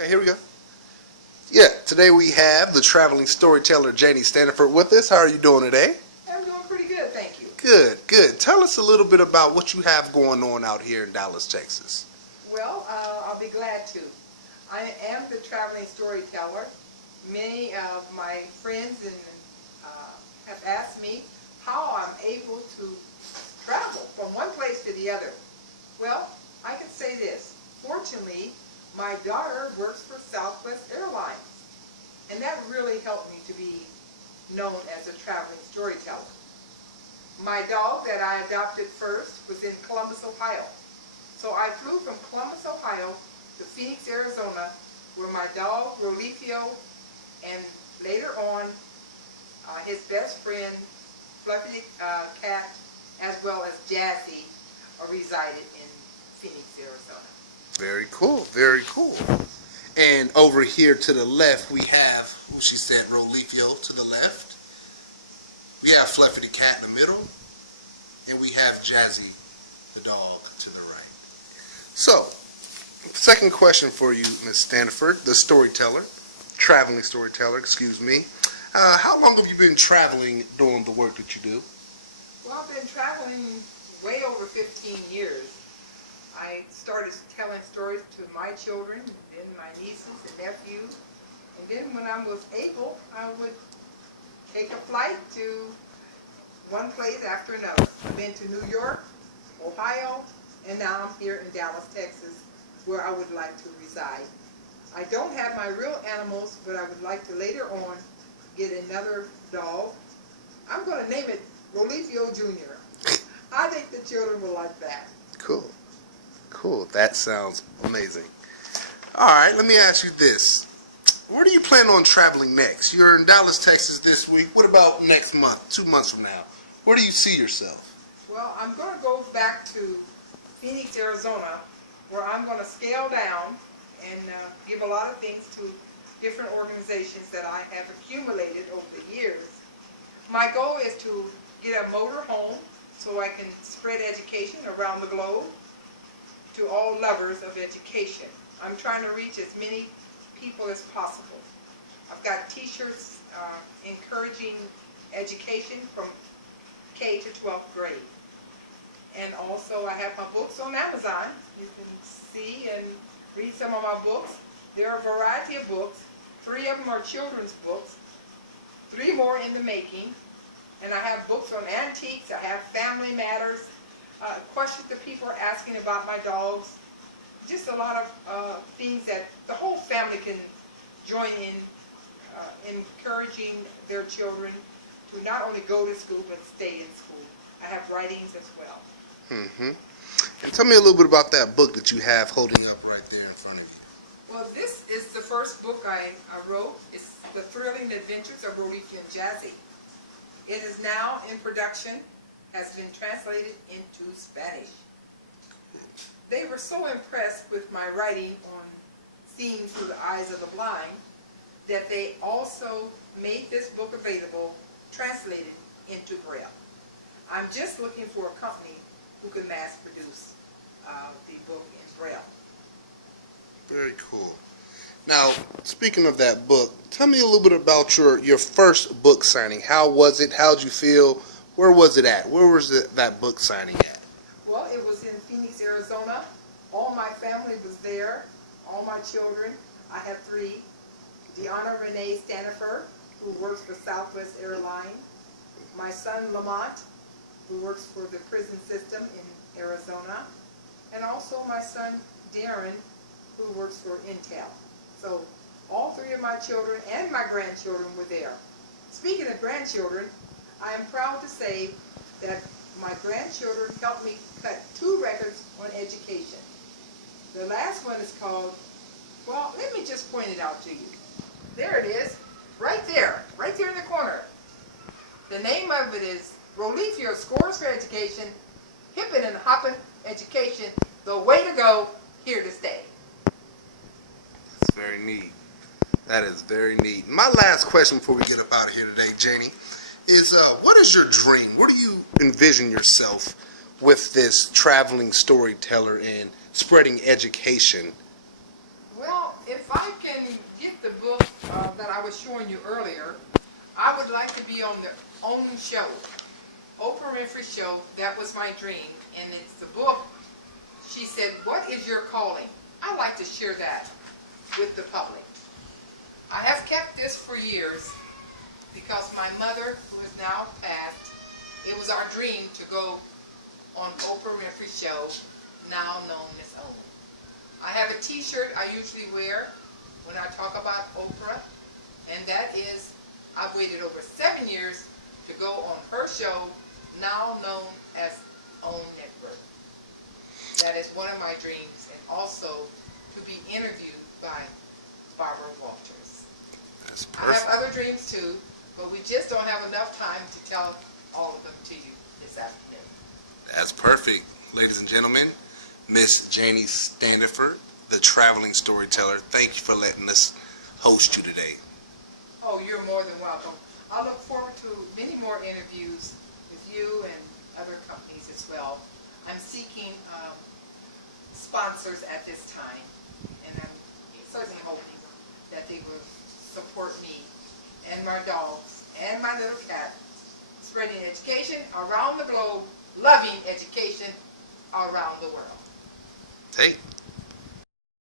Okay, here we go. Yeah, today we have the traveling storyteller Janie Standiford with us. How are you doing today? I'm doing pretty good, thank you. Good, good. Tell us a little bit about what you have going on out here in Dallas, Texas. Well, I'll be glad to. I am the traveling storyteller. Many of my friends have asked me how I'm able to travel from one place to the other. Well, I can say this. Fortunately, my daughter works for Southwest Airlines, and that really helped me to be known as a traveling storyteller. My dog that I adopted first was in Columbus, Ohio. So I flew from Columbus, Ohio to Phoenix, Arizona, where my dog, Rolifio, and later on, his best friend, Fluffy Cat, as well as Jazzy, resided in Phoenix, Arizona. Very cool, very cool. And over here to the left, we have, who she said, Rolifio to the left. We have Fluffy the Cat in the middle. And we have Jazzy, the dog, to the right. So, second question for you, Ms. Standiford, the storyteller, traveling storyteller, excuse me. How long have you been traveling doing the work that you do? Well, I've been traveling way over 15 years. I started telling stories to my children, then my nieces and nephews, and then when I was able, I would take a flight to one place after another. I've been to New York, Ohio, and now I'm here in Dallas, Texas, where I would like to reside. I don't have my real animals, but I would like to later on get another dog. I'm going to name it Rolifio Jr. I think the children will like that. Cool. Cool. That sounds amazing. All right, let me ask you this. Where do you plan on traveling next? You're in Dallas, Texas this week. What about next month, 2 months from now? Where do you see yourself? Well, I'm going to go back to Phoenix, Arizona, where I'm going to scale down and give a lot of things to different organizations that I have accumulated over the years. My goal is to get a motor home so I can spread education around the globe to all lovers of education. I'm trying to reach as many people as possible. I've got t-shirts encouraging education from K to 12th grade. And also I have my books on Amazon. You can see and read some of my books. There are a variety of books. 3 of them are children's books, 3 more in the making. And I have books on antiques, I have family matters, questions that people are asking about my dogs. Just a lot of things that the whole family can join in, encouraging their children to not only go to school but stay in school. I have writings as well. Mm-hmm. And tell me a little bit about that book that you have holding up right there in front of you. Well, this is the first book I wrote. It's The Thrilling Adventures of Rolifio and Jazzy. It is now in production, has been translated into Spanish. They were so impressed with my writing on Seeing Through the Eyes of the Blind that they also made this book available, translated into Braille. I'm just looking for a company who can mass produce the book in Braille. Very cool. Now, speaking of that book, tell me a little bit about your first book signing. How was it? How'd you feel? Where was it at? Where was that book signing at? Well, it was in Phoenix, Arizona. All my family was there. All my children. I have 3. Deanna Renee Standiford, who works for Southwest Airlines. My son Lamont, who works for the prison system in Arizona. And also my son Darren, who works for Intel. So all 3 of my children and my grandchildren were there. Speaking of grandchildren, I am proud to say that my grandchildren helped me cut 2 records on education. The last one is called, well, let me just point it out to you. There it is, right there in the corner. The name of it is Rolifio Scores for Education, Hippin' and Hoppin' Education, the way to go, here to stay. That's very neat. That is very neat. My last question before we get up out of here today, Janie, is what is your dream? Where do you envision yourself with this traveling storyteller and spreading education? Well, if I was showing you earlier, I would like to be on the own show. Oprah Winfrey Show, that was my dream. And it's the book. She said, what is your calling? I like to share that with the public. I have kept this for years because my mother, who is now passed, it was our dream to go on Oprah Winfrey Show, now known as OWN. I have a t-shirt I usually wear when I talk about Oprah, and that is, I've waited over 7 years to go on her show, now known as OWN Network. That is one of my dreams, and also to be interviewed by Barbara Walters. That's I have perfect. other dreams too, but we just don't have enough time to tell all of them to you this afternoon. That's perfect. Ladies and gentlemen, Miss Janie Standiford, the traveling storyteller, thank you for letting us host you today. Oh, you're more than welcome. I look forward to many more interviews with you and other companies as well. I'm seeking sponsors at this time, and I'm certainly hoping that they will support me and my dogs and my little cat, spreading education around the globe, loving education around the world. Hey,